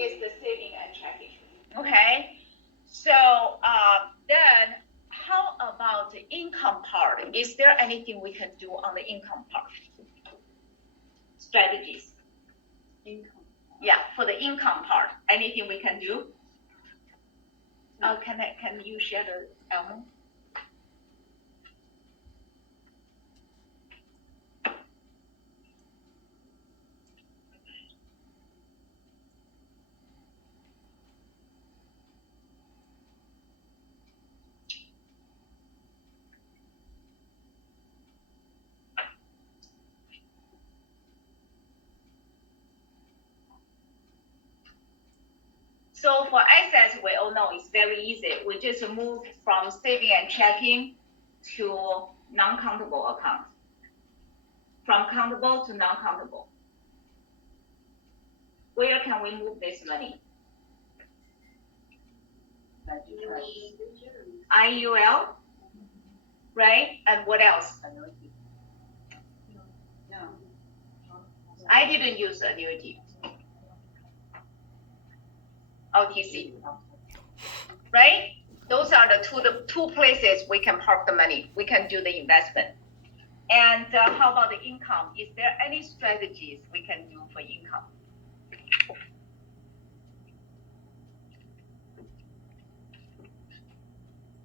is the saving and checking. Okay, so then how about the income part? Is there anything we can do on the income part? Strategies. Income. Yeah, for the income part, anything we can do? Can you share the Elmo? So for assets, we all know it's very easy. We just move from saving and checking to non-countable account. From countable to non-countable. Where can we move this money? IUL, right? And what else? No. I didn't use annuity. OTC, right? Those are the two places we can park the money. We can do the investment. And how about the income? Is there any strategies we can do for income?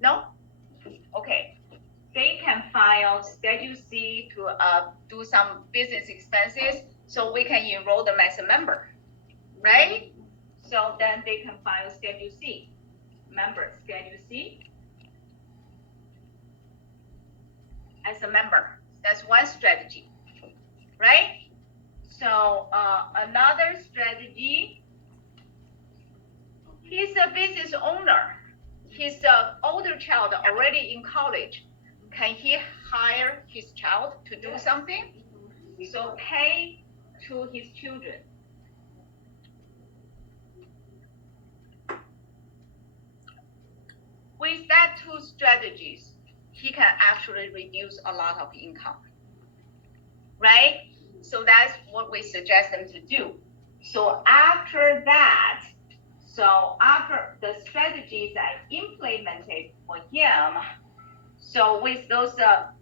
No? Okay. They can file Schedule C to do some business expenses, so we can enroll them as a member, right? So then they can file Schedule C. Member, Schedule C as a member. That's one strategy, right? So another strategy, he's a business owner. He's an older child already in college. Can he hire his child to do something? So pay to his children. With that two strategies, he can actually reduce a lot of income, right? So that's what we suggest them to do. So after that, after the strategies I implemented for him, so with those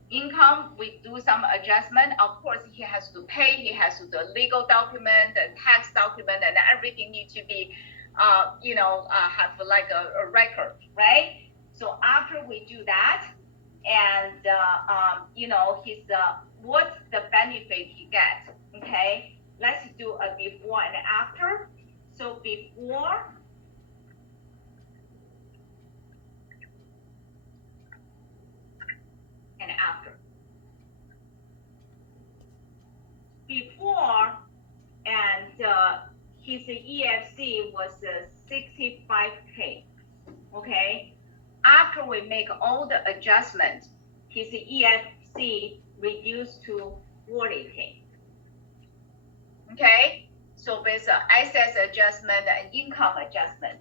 income, we do some adjustment. Of course, he has to pay, he has to do a legal document, the tax document, and everything needs to be, have like a record, right? So after we do that, and his what's the benefit he gets? Okay, let's do a before and after. So before and after. Before, and his EFC was 65K. Okay. After we make all the adjustments, his EFC reduced to 40K. Okay, so with assets adjustment and income adjustment.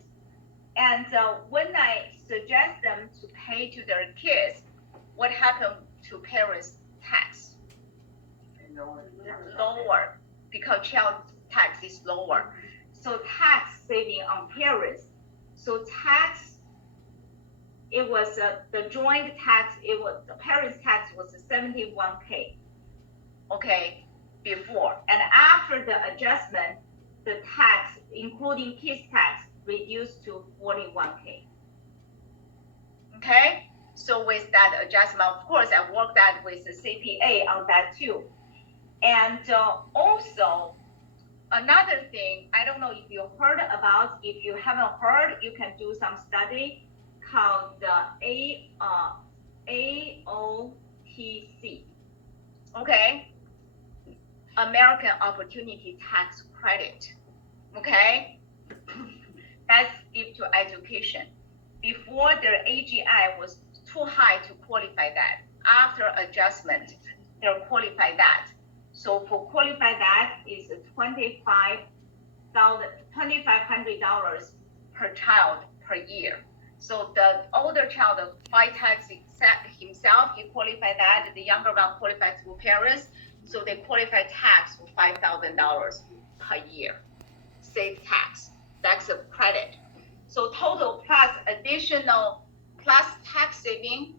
And when I suggest them to pay to their kids, what happened to parents' tax? Lower, because child tax is lower. So tax saving on parents. So tax, it was the joint tax, the parents' tax was 71K, okay, before. And after the adjustment, the tax, including kids' tax, reduced to 41K. Okay, so with that adjustment, of course, I worked that with the CPA on that too. And also, another thing, I don't know if you heard about, if you haven't heard, you can do some study called the AOTC, okay? American Opportunity Tax Credit, okay? That's give to education. Before their AGI was too high to qualify that. After adjustment, they'll qualify that. So for qualify that is $2,500 per child per year. So the older child fight tax himself, he qualify that. The younger one qualifies through parents, so they qualify tax for $5,000 per year. Save tax. tax credit. So total plus additional plus tax saving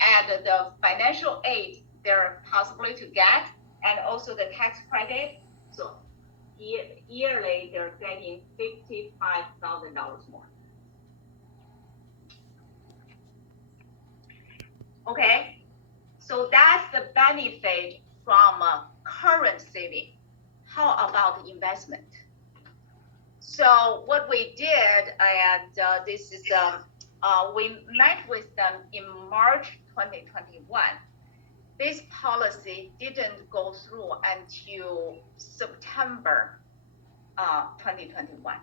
and the financial aid they're possibly to get, and also the tax credit. So yearly they're getting $55,000 more. Okay, so that's the benefit from current saving. How about investment? So what we did, and this is we met with them in March 2021. This policy didn't go through until September 2021.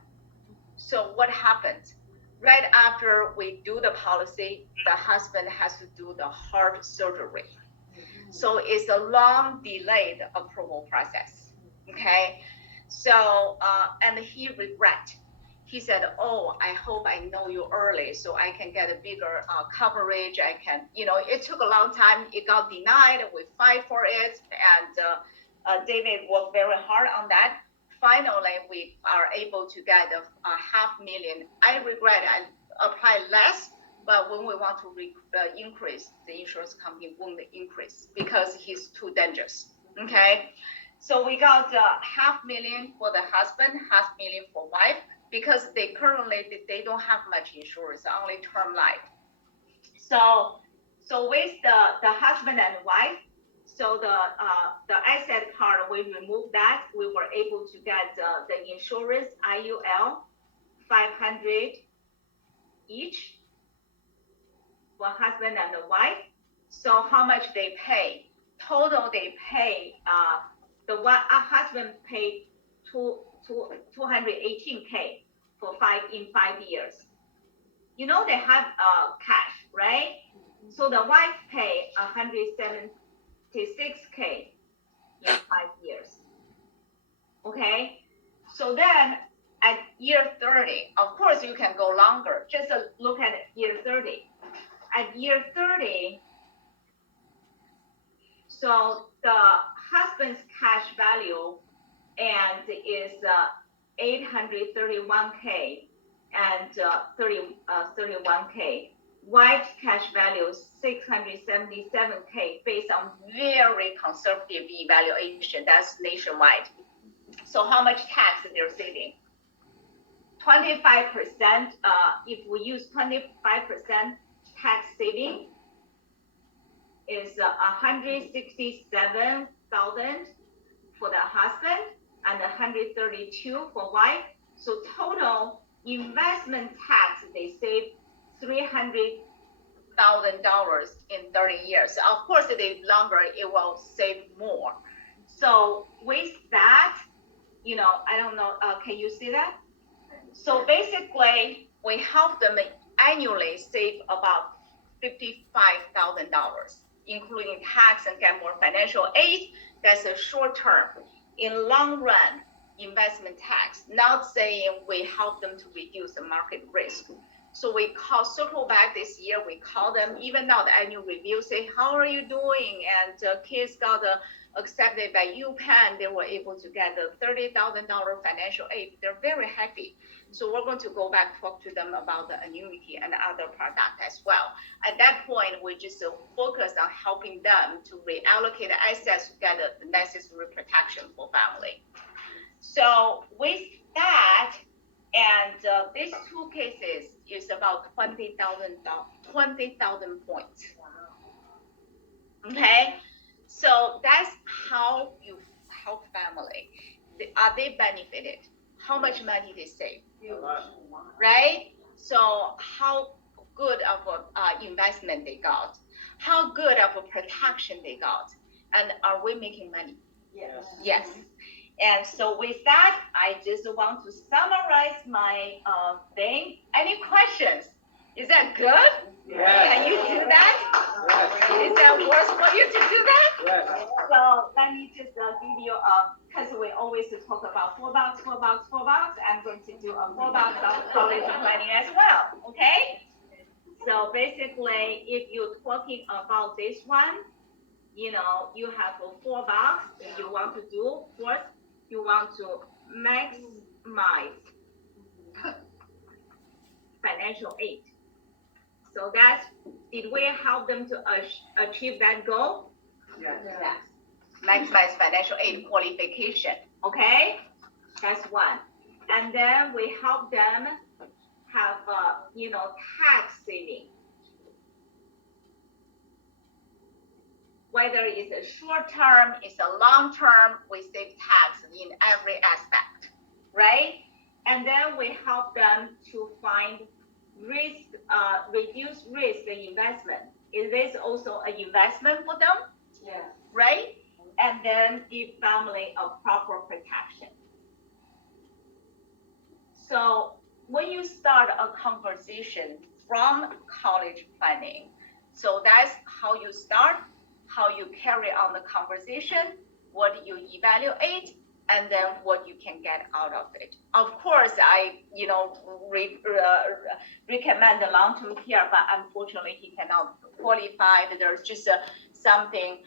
So what happened? Right after we do the policy, the husband has to do the heart surgery. So it's a long delayed approval process. Okay. So, and he regret. He said, oh, I hope I know you early so I can get a bigger coverage. I can, it took a long time. It got denied. We fight for it. And David worked very hard on that. Finally, we are able to get a $500,000. I regret I applied less, but when we want to increase, the insurance company won't increase because he's too dangerous. Okay. So we got $500,000 for the husband, $500,000 for wife, because they don't have much insurance, only term life. So with the husband and wife, so the asset part, we removed that. We were able to get the insurance IUL $500 each for husband and the wife. So how much they pay? Total they pay. The husband paid $218K for 5 years. They have cash, right? So the wife pay $176K in 5 years. Okay. So then at year 30, of course you can go longer. Just look at year 30. At year 30, so the husband's cash value and is $831K and 31K. Wife's cash value is $677K based on very conservative evaluation. That's nationwide. So how much tax they're saving? 25%. If we use 25% tax saving, is $167,000 for the husband and $132 for wife. So total investment tax they save $300,000 in 30 years. Of course, if they longer, it will save more. So with that, I don't know. Can you see that? So basically, we help them annually save about $55,000, including tax and get more financial aid. That's a short term. In long run, investment tax, not saying we help them to reduce the market risk. So we circle back this year, we call them, even now the annual review, say, how are you doing? And kids got accepted by UPenn, they were able to get the $30,000 financial aid. They're very happy. So we're going to go back, talk to them about the annuity and other product as well. At that point, we just focus on helping them to reallocate the assets to get the necessary protection for family. So with that, and these two cases is about 20,000 points. Okay, so that's how you help family. Are they benefited? How much money they save? Right? So how good of a investment they got? How good of a protection they got? And are we making money? Yes. Yes. And so with that, I just want to summarize my thing. Any questions? Is that good? Yes. Can you do that? Yes. Is that worth for you to do that? Yes. So let me just give you because we always talk about 4 box. I'm going to do a 4 box of college planning as well. Okay? So basically, if you're talking about this one, you have a 4 box. If you want to do first, you want to maximize financial aid. So did we help them to achieve that goal? Yes. Yes. Maximize financial aid qualification. Okay, that's one. And then we help them have tax saving. Whether it's a short term, it's a long term, we save tax in every aspect, right? And then we help them to find risk, reduce risk investment. Is this also an investment for them? Yes. Right? And then give family a proper protection. So when you start a conversation from college planning, so that's how you start, how you carry on the conversation, what you evaluate, and then what you can get out of it. Of course, I recommend the long-term care, but unfortunately he cannot qualify. There's just something